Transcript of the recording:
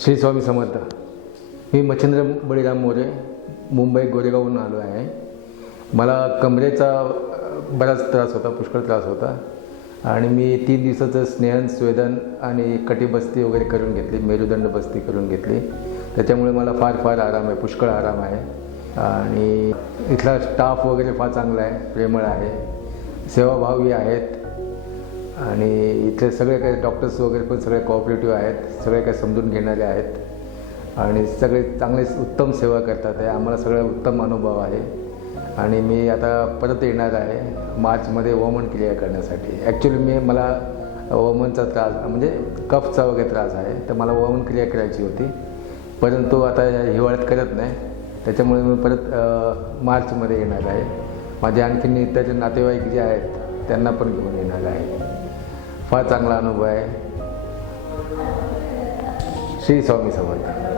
श्री स्वामी समर्थ. मी मच्छिंद्र बळीराम मोरे मुंबई गोरेगावहून आलो आहे. मला कमरेचा बराच त्रास होता पुष्कळ त्रास होता. आणि मी तीन दिवसाचं स्नेहन स्वेदन आणि कटीबस्ती वगैरे करून घेतली मेरुदंड बस्ती करून घेतली. त्याच्यामुळे मला फार फार आराम आहे पुष्कळ आराम आहे. आणि इथला स्टाफ वगैरे फार चांगला आहे प्रेमळ आहे. सेवाभावी आहेत. आणि इथले सगळे काही डॉक्टर्स वगैरे पण सगळे कोऑपरेटिव्ह आहेत सगळे काही समजून घेणारे आहेत. आणि सगळे चांगले उत्तम सेवा करतात आहे. आम्हाला सगळा उत्तम अनुभव आहे. आणि मी आता परत येणार आहे. मार्चमध्ये वमन क्रिया करण्यासाठी. ॲक्च्युली मी मला वमनचा त्रास म्हणजे कफचा वगैरे त्रास आहे. तर मला वमन क्रिया करायची होती. परंतु आता हिवाळ्यात करत नाही. त्याच्यामुळे मी परत मार्चमध्ये येणार आहे. माझे आणखीन इतर नातेवाईक जे आहेत त्यांना पण घेऊन येणार आहे. फार चांगला अनुभव आहे. श्री स्वामी समर्थ.